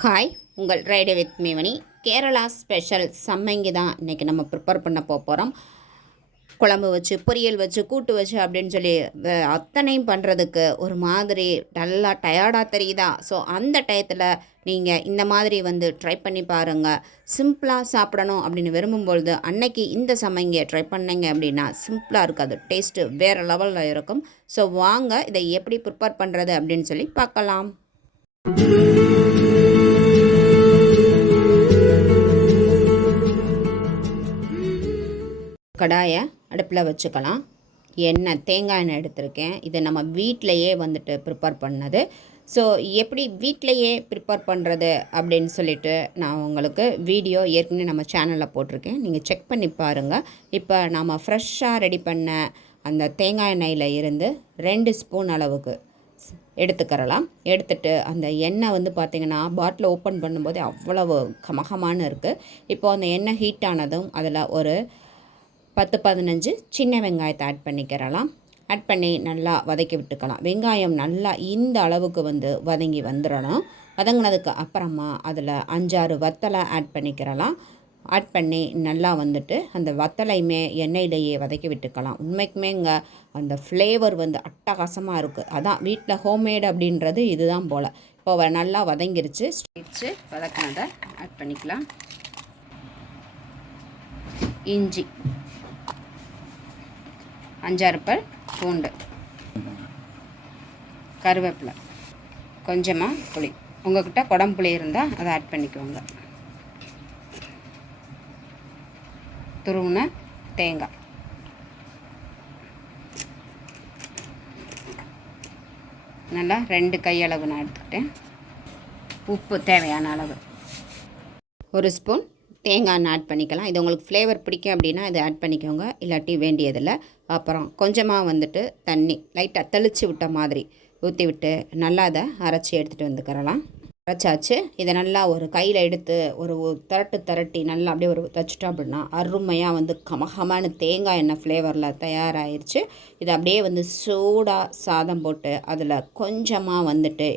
Hi, உங்கள் ride with மீவனி. Kerala special சம்மங்கி தான் இன்றைக்கி நம்ம ப்ரிப்பேர் பண்ண போகிறோம். குழம்பு வச்சு, பொரியல் வச்சு, கூட்டு வச்சு அப்படின்னு சொல்லி அத்தனையும் பண்ணுறதுக்கு ஒரு மாதிரி நல்லா டயர்டாக தெரியுதா? ஸோ அந்த டயத்தில் நீங்கள் இந்த மாதிரி ட்ரை பண்ணி பாருங்கள். சிம்பிளாக சாப்பிடணும் அப்படின்னு விரும்பும்பொழுது அன்னைக்கு இந்த சம்மங்கியை ட்ரை பண்ணிங்க அப்படின்னா சிம்பிளாக இருக்காது, டேஸ்ட்டு வேறு லெவலில் இருக்கும். ஸோ வாங்க இதை எப்படி ப்ரிப்பேர் பண்ணுறது அப்படின்னு சொல்லி பார்க்கலாம். கடாயை அடுப்பில் வச்சுக்கலாம். தேங்காய் எண்ணெய் எடுத்திருக்கேன். இதை நம்ம வீட்டிலையே ப்ரிப்பேர் பண்ணது. ஸோ எப்படி வீட்டிலையே ப்ரிப்பேர் பண்ணுறது அப்படின்னு சொல்லிட்டு நான் உங்களுக்கு வீடியோ ஏற்கனவே நம்ம சேனலில் போட்டிருக்கேன், நீங்கள் செக் பண்ணி பாருங்கள். இப்போ நாம் ஃப்ரெஷ்ஷாக ரெடி பண்ண அந்த தேங்காய் எண்ணெயில் இருந்து 2 ஸ்பூன் அளவுக்கு எடுத்துக்கிறலாம். எடுத்துட்டு அந்த எண்ணெய் பார்த்திங்கன்னா பாட்டில் ஓப்பன் பண்ணும்போதே அவ்வளவு கமகமானு இருக்குது. இப்போ அந்த எண்ணெய் ஹீட் ஆனதும் அதில் ஒரு 10-15 சின்ன வெங்காயத்தை ஆட் பண்ணிக்கிறலாம். ஆட் பண்ணி நல்லா வதக்கி விட்டுக்கலாம். வெங்காயம் நல்லா இந்த அளவுக்கு வதங்கி வந்துடணும். வதங்கினதுக்கு அப்புறமா அதில் 5-6 வத்தலை ஆட் பண்ணிக்கிறலாம். ஆட் பண்ணி நல்லா அந்த வத்தலையுமே எண்ணெயிலேயே வதக்கி விட்டுக்கலாம். உண்மைக்குமே அந்த ஃப்ளேவர் அட்டகாசமாக இருக்குது. அதான் வீட்டில் ஹோம்மேட் அப்படின்றது இதுதான் போல். இப்போ நல்லா வதங்கிருச்சு. வச்சு வதக்கினதை ஆட் பண்ணிக்கலாம். இஞ்சி, 5-6 பல் பூண்டு, கருவேப்பிலை, கொஞ்சமாக புளி, உங்கள்கிட்ட குடம்புளி இருந்தால் அதை ஆட் பண்ணிக்கோங்க. துருவின தேங்காய், நல்லா 2 கையளவு நான் எடுத்துக்கிட்டேன். உப்பு தேவையான அளவு, 1 ஸ்பூன் தேங்காய் எண்ணெய் ஆட் பண்ணிக்கலாம். இது உங்களுக்கு ஃப்ளேவர் பிடிக்கும் அப்படின்னா இதை ஆட் பண்ணிக்கோங்க, இல்லாட்டி வேண்டியதில்லை. அப்புறம் கொஞ்சமாக தண்ணி லைட்டாக தெளித்து விட்ட மாதிரி ஊற்றி விட்டு நல்லா அதை அரைச்சி எடுத்துகிட்டு வந்துக்கிறலாம். அரைச்சாச்சு. இதை நல்லா ஒரு கையில் எடுத்து ஒரு திரட்டி நல்லா அப்படியே ஒரு வச்சுட்டோம் அப்படின்னா அருமையாக கமகமான தேங்காய் எண்ணெய் ஃப்ளேவரில் தயாராகிடுச்சு. இதை அப்படியே சூடாக சாதம் போட்டு அதில் கொஞ்சமாக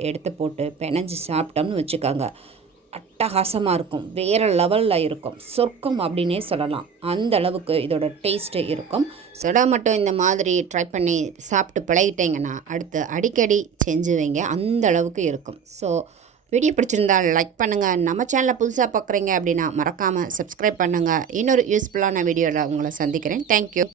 எடுத்து போட்டு பிணைஞ்சி சாப்பிட்டோம்னு வச்சுக்கோங்க, அட்டகாசமாக இருக்கும், வேறு லெவலில் இருக்கும், சொர்க்கம் அப்படின்னே சொல்லலாம். அந்த அளவுக்கு இதோட டேஸ்ட்டு இருக்கும். சொடா மட்டும் இந்த மாதிரி ட்ரை பண்ணி சாப்பிட்டு பழகிட்டீங்கன்னா அடுத்து அடிக்கடி செஞ்சு வைங்க, அந்த அளவுக்கு இருக்கும். ஸோ வீடியோ பிடிச்சிருந்தால் லைக் பண்ணுங்கள். நம்ம சேனலில் புதுசாக பார்க்குறீங்க அப்படின்னா மறக்காமல் சப்ஸ்கிரைப் பண்ணுங்கள். இன்னொரு யூஸ்ஃபுல்லான வீடியோவில் உங்களை சந்திக்கிறேன். தேங்க்யூ.